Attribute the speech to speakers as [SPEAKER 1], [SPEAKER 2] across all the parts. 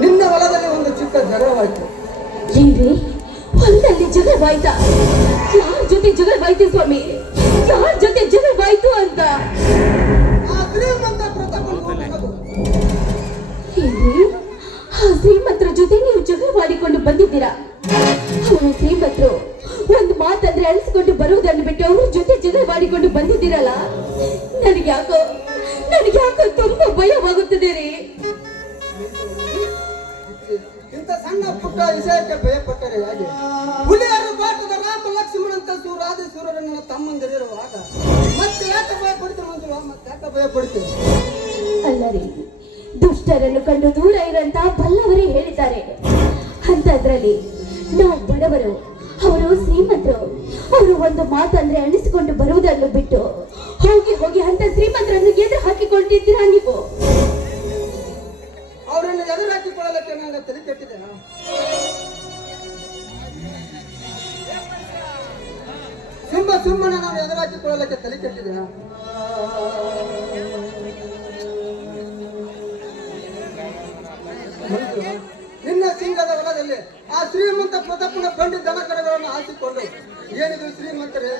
[SPEAKER 1] ನಿನ್ನ ಹೊಲದಲ್ಲಿ ಒಂದು ಚಿಕ್ಕ ಜಗಳವಾಯ್ತು
[SPEAKER 2] ಏನ್ರಿ? ಹೊಲದಲ್ಲಿ ಜಗಳವಾಯ್ತಾ ಯಾರ ಜೊತೆ ಜಗಳವಾಯ್ತು ಸ್ವಾಮಿ? ಯಾರ ಜೊತೆ ಜಗಳವಾಯ್ತು ಅಂತ?
[SPEAKER 1] ಆ ಶ್ರೀಮಂತ
[SPEAKER 2] ಏನ್ರಿ? ಆ ಶ್ರೀಮಂತರ ಜೊತೆ ನೀವು ಜಗಳ ಮಾಡಿಕೊಂಡು ಬಂದಿದ್ದೀರಾ? ಅವರು ಶ್ರೀಮಂತರು ಒಂದು ಮಾತಂದ್ರೆ ಅಳಿಸಿಕೊಂಡು ಬರುವುದನ್ನು ಬಿಟ್ಟು ಅವ್ರ ಜೊತೆ ಜಗಳ ಮಾಡಿಕೊಂಡು ಬಂದಿದ್ದೀರಲ್ಲ? ನನಗ್ಯಾಕೋ? ನನಗ್ಯಾಕೋ ನನಗೆ ಯಾಕೋ ತುಂಬಾ ಭಯವಾಗುತ್ತದೆ ರೀ.
[SPEAKER 1] ಇಂಥ ಸಣ್ಣ ಪುಟ್ಟ ವಿಷಯಕ್ಕೆ ಭಯಪಟ್ಟರೆ ಹೇಗೆ? ಹುಲಿಯರು ಕಾಟದ ರಾಮ ಲಕ್ಷ್ಮಣಂತ ಸೂರಾದ ನನ್ನ ತಮ್ಮಂದಿರುವಾಗ ಮತ್ತೆ ಯಾಕೆ ಭಯ ಪಡ್ತೇವೆ ಮಂಜುಳ ಮತ್ತೆ ಯಾಕೆ ಭಯ ಪಡ್ತೇವೆ
[SPEAKER 2] ಅಲ್ಲರಿ, ದುಷ್ಟರನ್ನು ಕಂಡು ದೂರ ಇರಂತ ಬಲ್ಲವರೇ ಹೇಳಿದ್ದಾರೆ. ಅಂತದ್ರಲ್ಲಿ ನಾವು ಬಡವರು, ಅವರು ಶ್ರೀಮಂತರು. ಅವರು ಒಂದು ಮಾತಂದ್ರೆ ಅಣಿಸಿಕೊಂಡು ಬರುವುದನ್ನು ಬಿಟ್ಟು ಹೋಗಿ ಹೋಗಿ ಅಂತ ಶ್ರೀಮಂತರನ್ನು ಎದುರು ಹಾಕಿಕೊಂಡಿದ್ದೀರಾ ನೀವು?
[SPEAKER 1] ಅವರನ್ನು ಎದುರು ಹಾಕಿಕೊಳ್ಳಲಿಕ್ಕೆ ನನಗೆ ತಲೆ ಕೆಟ್ಟಿದೆ ಸುಮ್ಮ ಸುಮ್ಮನೆ ನಾವು ಎದುರು ಹಾಕಿಕೊಳ್ಳಲಿಕ್ಕೆ ತಲೆ ಕೆಟ್ಟಿದೆ ನಿನ್ನ ಸಿಂಗದ ಹೊಲದಲ್ಲಿ ಆ ಶ್ರೀಮಂತ ಪ್ರತಾಪನ ಬಂಡಿ ದನಕರಗಳನ್ನು ಹಾಕಿಕೊಂಡು ಏನಿದು ಶ್ರೀಮಂತರೇ?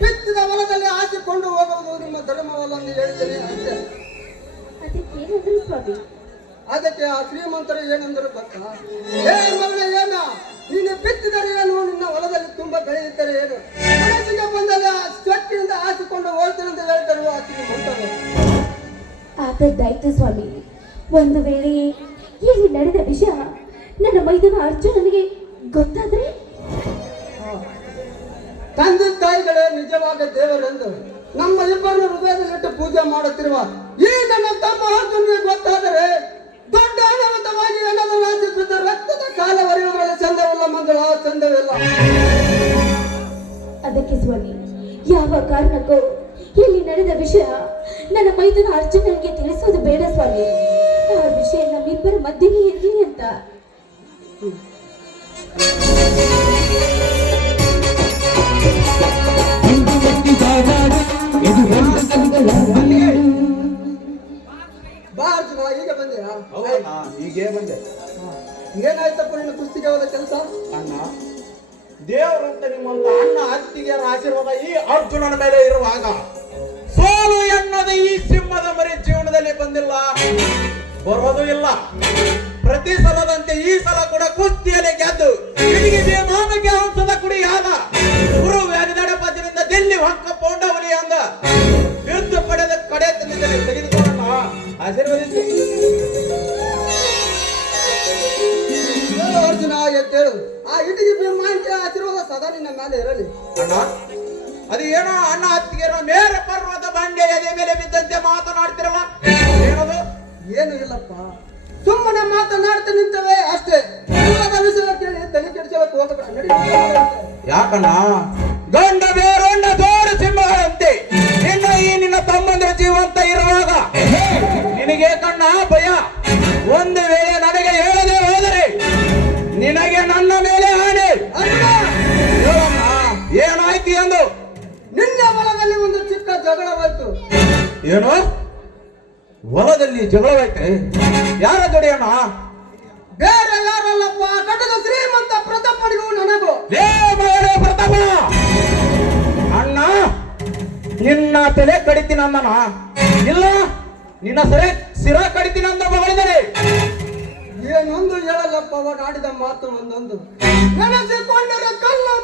[SPEAKER 1] ಬಿತ್ತಿದ ಹೊಲದಲ್ಲಿ ಹಾಕಿಕೊಂಡು ಹೋಗುವುದು ನಿಮ್ಮ ಧರ್ಮವಲ್ಲ ಎಂದು ಹೇಳಿದ್ದೇನೆ ಅಷ್ಟೇ
[SPEAKER 2] ಸ್ವಾಮಿ
[SPEAKER 1] ಅದಕ್ಕೆ ಆ ಶ್ರೀಮಂತರು ಏನೆಂದರು ಗೊತ್ತಾ? ಏ ಮಗನ ಏನ? ನೀನು ಬಿತ್ತಿದರೆ ಏನು? ನಿನ್ನ ಹೊಲದಲ್ಲಿ ತುಂಬಾ ಬೆಳೆಯುತ್ತಾರೆ ಏನು? ಮನಸ್ಸಿಗೆ ಬಂದಲ್ಲಿ ಆ ಚೊಟ್ಟಿನಿಂದ ಹಾಸಿಕೊಂಡು ಹೋಗ್ತೀನಿ ಅಂತ ಹೇಳ್ತಾರೆ ಆ ಶ್ರೀಮಂತರು
[SPEAKER 2] ಆದದ್ದಾಯ್ತು ಸ್ವಾಮಿ. ಒಂದು ವೇಳೆ ಇಲ್ಲಿ ನಡೆದ ವಿಷಯ ನನ್ನ ಮೈದನ ಅರ್ಜುನನಿಗೆ ಗೊತ್ತಾದ್ರೆ?
[SPEAKER 1] ತಂದೆ ತಾಯಿಗಳೇ ನಿಜವಾದ ದೇವರೆಂದು ನಮ್ಮ ಇಬ್ಬರನ್ನು ಹೃದಯದಲ್ಲಿಟ್ಟು ಪೂಜೆ ಮಾಡುತ್ತಿರುವ ಈ ನನ್ನ ತಮ್ಮ ಅರ್ಜುನಿಗೆ ಗೊತ್ತಾದರೆ ದೊಡ್ಡ ಅನಾಹುತವಾಗಿ ಎನ್ನದ ರಾಜ್ಯ ರಕ್ತದ ಕಾಲ ಬರೆಯುವುದರಲ್ಲಿ ಚಂದವಲ್ಲ ಮಂಗಳ ಚಂದವಿಲ್ಲ.
[SPEAKER 2] ಅದಕ್ಕೆ ಸ್ವಾಮಿ ಯಾವ ಕಾರಣಕ್ಕೂ ಇಲ್ಲಿ ನಡೆದ ವಿಷಯ ನನ್ನ ಮೈದನ ಅರ್ಜುನನಿಗೆ ತಿಳಿಸೋದು ಬೇಡ ಸ್ವಾಮಿ. ಆ ವಿಷಯ ನಮ್ಮಿಬ್ಬರ ಮಧ್ಯೆ ಇರಲಿ ಅಂತ.
[SPEAKER 1] ಇದು ಈಗ ಬಂದೆಯಾ
[SPEAKER 3] ಹೀಗೆ ಬಂದೆ.
[SPEAKER 1] ಏನಾಯ್ತಪ್ಪ ನಿನ್ನ ಕುಸ್ತಿಗೆ ಹೋದ ಕೆಲಸ?
[SPEAKER 3] ಅಣ್ಣ ದೇವರಂತ ನಿಮ್ಮಂತ ಅಣ್ಣ ಅತ್ತಿಗೆಯರ ಆಶೀರ್ವಾದ ಈ ಅರ್ಜುನನ ಮೇಲೆ ಇರುವಾಗ ಸೋಲು ಎನ್ನದ ಈ ಸಿಂಹದ ಮರಿ ಜೀವನದಲ್ಲಿ ಬಂದಿಲ್ಲ. ಬರೋದು ಇಲ್ಲ. ಪ್ರತಿ ಸಲದಂತೆ ಈ ಸಲ ಕೂಡ ಕುಸ್ತಿಯಲ್ಲಿ ಗೆದ್ದು ನಿನಗೆ ದೇವಾನಕ್ಕೆ ಹಂಸದ ಕುಡಿಯಾದ ಗುರು
[SPEAKER 1] ಸದಾ ನಿನ್ನ ಮೇಲೆ ಇರಲಿ.
[SPEAKER 3] ಅಣ್ಣ ಅದು ಏನೋ ಅಣ್ಣ ಹತ್ತಿಗೆರೋ ಮೇರೆ ಪರ್ವತ ಬಂಡೆ ಎದೆ ಮೇಲೆ ಬಿದ್ದಂತೆ ಮಾತನಾಡ್ತಿರಲ್ಲ ಏನದು?
[SPEAKER 1] ಏನು ಇಲ್ಲಪ್ಪ. ಸುಮ್ಮನೆ ಮಾತನಾಡ್ತಾ ನಿಂತವೆ ಅಷ್ಟೇ. ವಿಷಯ ಕೇಳಿ ತಲೆ ಕೆಡಿಸಬೇಕು ಅಂತ
[SPEAKER 3] ಯಾಕಣ್ಣ? ಏನು? ಹೊಲದಲ್ಲಿ ಜಗಳವಾಯ್ತೆ ಯಾರ ದೊಡೆಯಣ್ಣ
[SPEAKER 1] ಬೇರೆ ಯಾರಲ್ಲಪ್ಪ ಶ್ರೀಮಂತ ಪ್ರತಾಪನಿಗೂ ನನಗೂ.
[SPEAKER 3] ಲೇ ಮಗಳೇ ಪ್ರತಾಪ ಅಣ್ಣ! ನಿನ್ನ ತಲೆ ಕಡಿತೀನಂದನ ಇಲ್ಲ ನಿನ್ನ ಸರಿ ಸಿರ ಕಡಿತೀನಂದ ಮಗಳಿದ್ದಾರೆ
[SPEAKER 1] ಏನೊಂದು ಹೇಳಲ್ಲಪ್ಪ ಅವ ಆಡಿದ ಮಾತು ಒಂದೊಂದು. ನೆನೆಸಿಕೊಂಡರೆ ಕಲ್ಲು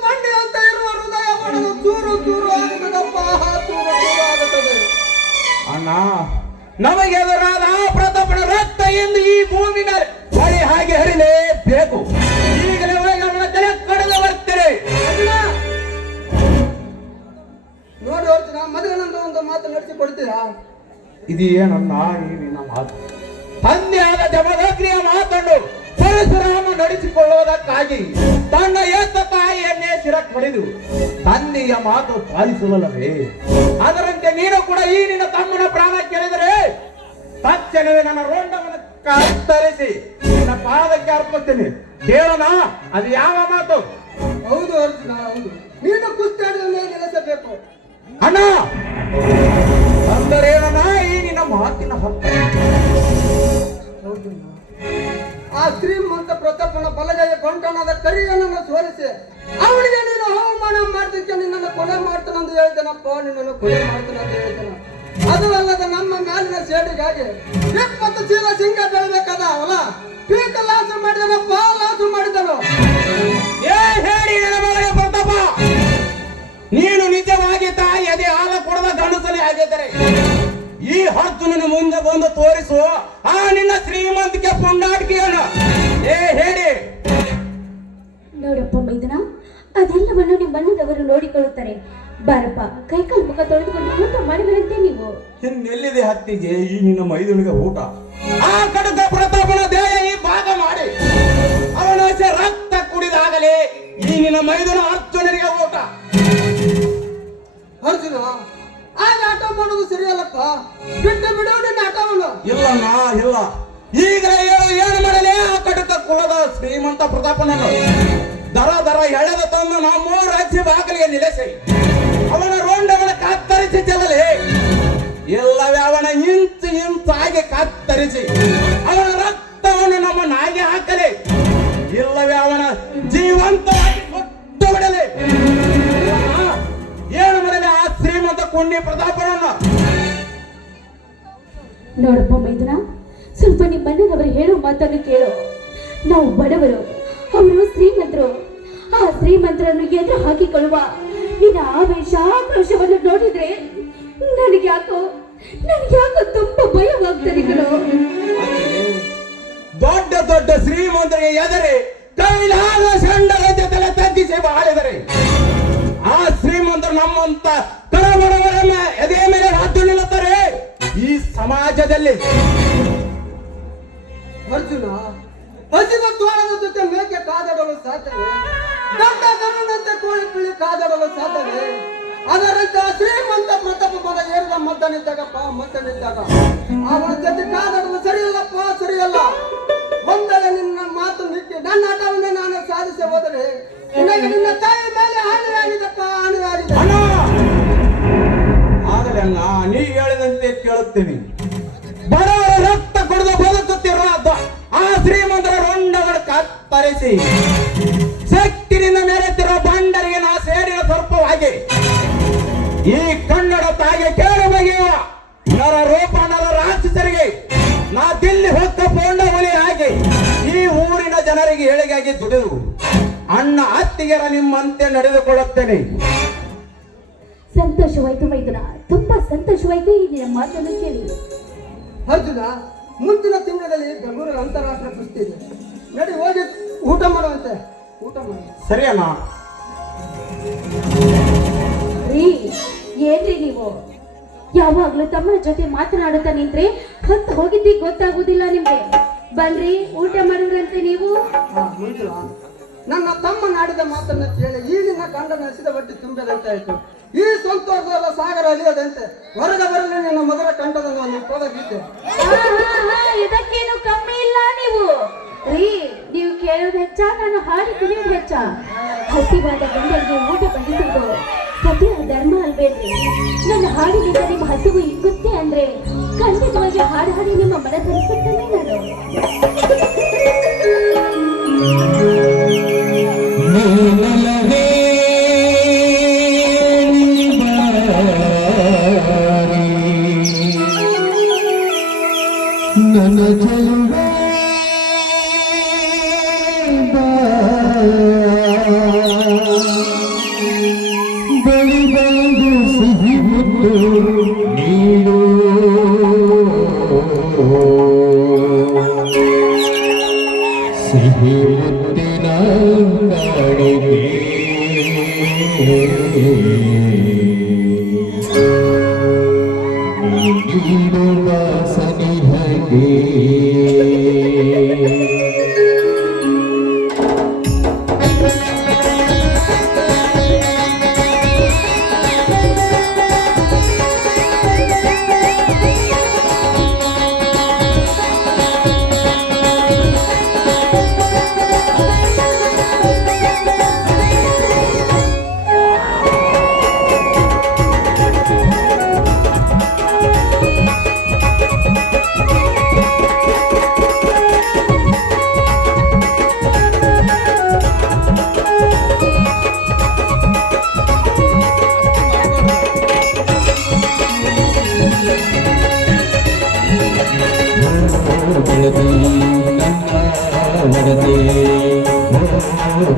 [SPEAKER 3] ನಮಗೆ ಎದುರಾದ ಆ ಪ್ರತಾಪನ ರಕ್ತ ಎಂದು ಈ ಭೂಮಿ ಮೇಲೆ ಹೊಳಿ ಹಾಗೆ ಹರಿಲೇಬೇಕು ಈಗಲೇ ನಮ್ಮ ತಲೆ ಕಡಿದು ಬರ್ತೀರಿ.
[SPEAKER 1] ನೋಡಿ ಹೋಗ್ತೀರಾ ಮದುವೆ ಒಂದು ಮಾತು ನಡೆಸಿ ಕೊಡ್ತೀರಾ
[SPEAKER 3] ಇದು ಏನನ್ನ ಏನಿನ ನಿನ್ನ ಮಾತು ತಂದೆಯಾದ ಜಮದಗ್ನಿಯ ಮಾತನ್ನು ಪರಶುರಾಮ ನಡೆಸಿಕೊಳ್ಳುವುದಕ್ಕಾಗಿ ತನ್ನ ಏತ ಹೊಡೆದು ತಂದೆಯ ಮಾತು ಪಾಲಿಸುವಲ್ಲವೇ? ಅದರಂತೆ ನೀನು ಕೂಡ ಈ ನಿನ್ನ ತಮ್ಮನ ಪ್ರಾಣ ಕೇಳಿದರೆ ತಕ್ಷಣವೇ ನನ್ನ ರೋಂಡವನ್ನು ಕತ್ತರಿಸಿ ನಿನ್ನ ಪಾದಕ್ಕೆ ಅರ್ಪಿಸ್ತೀನಿ ಕೇಳೋಣ ಅದು ಯಾವ ಮಾತು?
[SPEAKER 1] ಹೌದು ಅರ್ಜುನ ಹೌದು. ನೀನು ಕುಸ್ತಿ ನೆಲೆಸಬೇಕು.
[SPEAKER 3] ಅಣ್ಣ! ಅಂದರೆ ಈ ನಿನ್ನ ಮಾತಿನ ಹಕ್ಕು
[SPEAKER 1] ಹೌದು ಆ ಶ್ರೀಮಂತ ಪ್ರತಾಪನ ಬಲಗೈ ಕೊಂಟನದ ಕರಿಯನನ್ನು ಸೋಲಿಸಿ ಅವನಿಗೆ ಮಾಡ್ತಿದ್ದೆ ನಿನ್ನನ್ನು ಕೊಲೆ ಮಾಡ್ತಾನಂತ ಹೇಳ್ತೇನಪ್ಪ ನಿನ್ನನ್ನು ಕೊಲೆ ಮಾಡ್ತಾನಂತ ಹೇಳ್ತಾನ ಅದು ಅಲ್ಲದೆ ನಮ್ಮ ಮೇಲಿನ ಸೇಡಿಗಾಗಿ ಇಪ್ಪತ್ತು ಚೀಲ ಸಿಂಗ ಬೆಳಬೇಕಾದ ಅವಲ ಪೀಕ ಲಾಸು ಮಾಡಿದನಪ್ಪ ಲಾಸು ಮಾಡಿದನು.
[SPEAKER 3] ಏ ಹೇಳಿ ಪ್ರತಾಪ ನೀನು ನಿಜವಾಗಿ ತಾಯಿ ಅದೇ ಹಾಲ ಕೊಡದ ಗಂಡಸನೇ ಆಗಿದ್ದರೆ ಈ ಹತ್ತು ನಿನ್ನ ಮುಂದೆ ಬಂದು ತೋರಿಸು. ಆ ನಿನ್ನ ಶ್ರೀಮಂತಿಕೆ ಪುಂಡಾಟಿಕೆಯನ್ನು. ಏ ಹೇಳಿ.
[SPEAKER 2] ನೋಡಪ್ಪ ಮೈದನ. ಅದೆಲ್ಲವನ್ನು ನಿಮ್ಮಣ್ಣದವರು ನೋಡಿಕೊಳ್ಳುತ್ತಾರೆ. ಬಾರಪ್ಪ, ಕೈಕಾಲು ಮುಖ ತೊಳೆದುಕೊಂಡು ಊಟ ಮಾಡಿಬಿಡಂತೆ ನೀವು.
[SPEAKER 3] ಎಲ್ಲಿದೆ ಹತ್ತಿಗೆ ಈ ನಿನ್ನ ಮೈದುಳಿಗೆ ಊಟ? ಆ ಕಡಕ ಪ್ರತಾಪನ ದೇಹ ಈ ಭಾಗ ಮಾಡಿ. ಅವನ ರಕ್ತ ಕುಡಿದಾಗಲೇ ಈ ನಿನ್ನ ಮೈದುನ ಅರ್ಜುನರಿಗೆ ಊಟ.
[SPEAKER 1] ಅರ್ಜುನ, ಆಗ ಆಟ ಮಾಡೋದು ಸರಿಯಲ್ಲಪ್ಪ? ಬಿಟ್ಟು ಬಿಡು ನಿನ್ನ ಆಟವನ್ನು.
[SPEAKER 3] ಇಲ್ಲಣ್ಣ, ಇಲ್ಲ. ಈಗ ಹೇಳು, ಏನು ಮಾಡಲಿ? ಆ ಕಟಕ ಕುಲದ ಶ್ರೀಮಂತ ಪ್ರತಾಪನನ್ನು. ದರ ದರ ಎಳೆದ ತಂದು ನಮ್ಮ ರಾಜ್ಯ ಬಾಗಿಲಿಗೆ ನಿಲ್ಲಿಸಿ. ಅವನ ರೋಂಡಗಳ ಕತ್ತರಿಸಿ ಚೆಲ್ಲಲಿ. ಇಲ್ಲವೇ ಅವನ ಇಂಚು ಇಂಚಾಗಿ ಕತ್ತರಿಸಿ. ಅವನ ರಕ್ತವನ್ನು ನಮ್ಮ ನಾಯಿಗೆ ಹಾಕಲಿ. ಇಲ್ಲವೇ ಅವನ ಜೀವಂತವಾಗಿ ಕೊಟ್ಟು ಬಿಡಲಿ. ಏನು ಮಾಡಲಿ ಆ ಶ್ರೀಮಂತ ಕುಂಡಿ ಪ್ರತಾಪನನ್ನು?
[SPEAKER 2] ನೋಡಪ್ಪ ಮೈದನ, ಸ್ವಲ್ಪ ನಿಮ್ಮಣ್ಣನವರು ಹೇಳೋ ಮಾತನ್ನು ಕೇಳು. ನಾವು ಬಡವರು. ಅವರು ಶ್ರೀಮಂತರು. ಆ ಶ್ರೀಮಂತರನ್ನು ಎದುರು ಹಾಕಿಕೊಳ್ಳುವ ನಿನ್ನ ಆವೇಶ ಆಕ್ರೋಶವನ್ನು ನೋಡಿದ್ರೆ ನನಗೆ ಯಾಕೋ ನನಗೆ ಯಾಕೋ ತುಂಬಾ ಭಯವಾಗ್ತದೆ ಕಣೋ.
[SPEAKER 3] ದೊಡ್ಡ ದೊಡ್ಡ ಶ್ರೀಮಂತರಿಗೆ ಎದರೆ ಕೈಲಾದ ಸಂಡದಂತೆ ತಲೆ ತಗ್ಗಿಸಿ ಬಾಳಿದರೆ ಆ ಶ್ರೀಮಂತರು ನಮ್ಮಂತ ಕಡಬಡವರನ್ನ ಎದೆ ಮೇಲೆ ರಾಜ್ಯ ನಿಲ್ಲುತ್ತಾರೆ. ಈ ಸಮಾಜದಲ್ಲಿ
[SPEAKER 1] ಅರ್ಜುನ ಹಸಿದ ತೋಳದ ಜೊತೆ ಮೇಕೆ ಕಾದಾಡಲು ಸಾಧ್ಯವೇ? ದೊಡ್ಡ ಕರುಣಂತೆ ಕೋಳಿ ಪಿಳಿ ಕಾದಾಡಲು ಸಾಧ್ಯವೇ? ಅದರಂತೆ ಶ್ರೀಮಂತ ಪ್ರತಾಪ ಪದ ಏರಿದ ಮದ್ದ ನಿಂತಾಗಪ್ಪ ಮದ್ದ ನಿಂತಾಗ ಅವನ ಜೊತೆ ಕಾದಾಡಲು ಸರಿಯಲ್ಲಪ್ಪ, ಸರಿಯಲ್ಲ. ಒಂದೆಡೆ ನಿನ್ನ ಮಾತು ನಿಕ್ಕಿ ನನ್ನ ಆಟವನ್ನೇ ನಾನು ಸಾಧಿಸಿ ಹೋದರೆ? ನಿನಗೆ ನಿನ್ನ ತಾಯಿ ಮೇಲೆ ಹಾನಿಯಾಗಿದಪ್ಪ ಹಾನಿಯಾಗಿದೆ.
[SPEAKER 3] ಅಣ್ಣ, ನೀ ಹೇಳಿದಂತೆ ಕೇಳುತ್ತೀನಿ. ಕತ್ತರಿಸಿ ಶಕ್ತಿನಿಂದ ಮೆರೆತಿರುವ ಬಂಡರಿಗೆ ನಾ ಸೇರಿನ ಸ್ವಲ್ಪವಾಗಿ ಈ ಕನ್ನಡ ತಾಯಿಗೆ ಕೇಳ ಬಗೆಯುವ ನರ ರೂಪ ನರ ರಾಕ್ಷಸರಿಗೆ ನಾ ದಿಲ್ಲಿ ಹೊಕ್ಕ ಪೋಂಡ ಹುಲಿ ಆಗಿ ಈ ಊರಿನ ಜನರಿಗೆ ಏಳಿಗೆಯಾಗಿ ದುಡಿದು ಅಣ್ಣ ಅತ್ತಿಗೆರ ನಿಮ್ಮಂತೆ ನಡೆದುಕೊಳ್ಳುತ್ತೇನೆ.
[SPEAKER 2] ಸಂತೋಷವಾಯ್ತು ಮೈದುನ ತುಂಬಾ ಸಂತೋಷವಾಯ್ತು ಈ ನಿನ್ನ ಮಾತನ್ನು ಕೇಳಿ.
[SPEAKER 1] ಅರ್ಜುನ ಮುಂದಿನ ತಿಂಗಳಲ್ಲಿ ಬೆಂಗಳೂರು ಅಂತಾರಾಷ್ಟ್ರೀಯ ಕುಸ್ತಿ ಇದೆ ನಡಿ ಹೋಗಿ. ಊಟ ಮಾಡುವಂತೆ. ಊಟ ಮಾಡಿ.
[SPEAKER 3] ಸರಿ ಅಣ್ಣ
[SPEAKER 2] ರೀ ಏನ್ರಿ ನೀವು? ಯಾವಾಗ್ಲೂ ತಮ್ಮ ಜೊತೆ ಮಾತನಾಡುತ್ತಾ ನಿಂತ್ರಿ ಹೊತ್ತು ಹೋಗಿದ್ದಿ ಗೊತ್ತಾಗುದಿಲ್ಲ ನಿಮ್ಗೆ. ಬನ್ರಿ ಊಟ ಮಾಡಿದ್ರಂತೆ ನೀವು.
[SPEAKER 1] ನನ್ನ ತಮ್ಮ ನಾಡಿದ ಮಾತನ್ನ ಕೇಳಿ ಈಗಿನ ಗಂಡನ ಹಸಿದ ತುಂಬದಂತ ಆಯ್ತು. ಈ ಸಂತೋಷದ ಸಾಗರ ಅಲಿಯದಂತೆ ಹೊರಗೆ ಬರಲಿ ನನ್ನ ಮೊದಲ ಕಂಠದ ಒಂದು ಹೋಗಿದ್ದೆ
[SPEAKER 2] ಆ, ಆ, ಆ, ಇದಕ್ಕೇನು ಕಮ್ಮಿ ಇಲ್ಲ ನೀವು. ನೀವು ಕೇಳೋದು ಹೆಚ್ಚ? ನಾನು ಹಾಡಿ ತಿಳಿಯೋದು ಹೆಚ್ಚ? ಹಸಿವಾದ ಗಂಡರಿಗೆ ಊಟ ಬಡಿಸಿದ್ದು ಸತ್ಯ ಧರ್ಮ ಅಲ್ಬೇಡ್ರಿ ನನ್ನ ಹಾಡಿನಿಂದ ನಿಮ್ಮ ಹಸಿವು ಇಕ್ಕುತ್ತೆ ಅಂದ್ರೆ ಖಂಡಿತವಾಗಿ ಹಾಡು ಹಾಡಿ ನಿಮ್ಮ ಮನಸ್ಸರಿಸುತ್ತೇನೆ ನಾನು.
[SPEAKER 4] You know.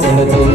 [SPEAKER 4] தினத்தே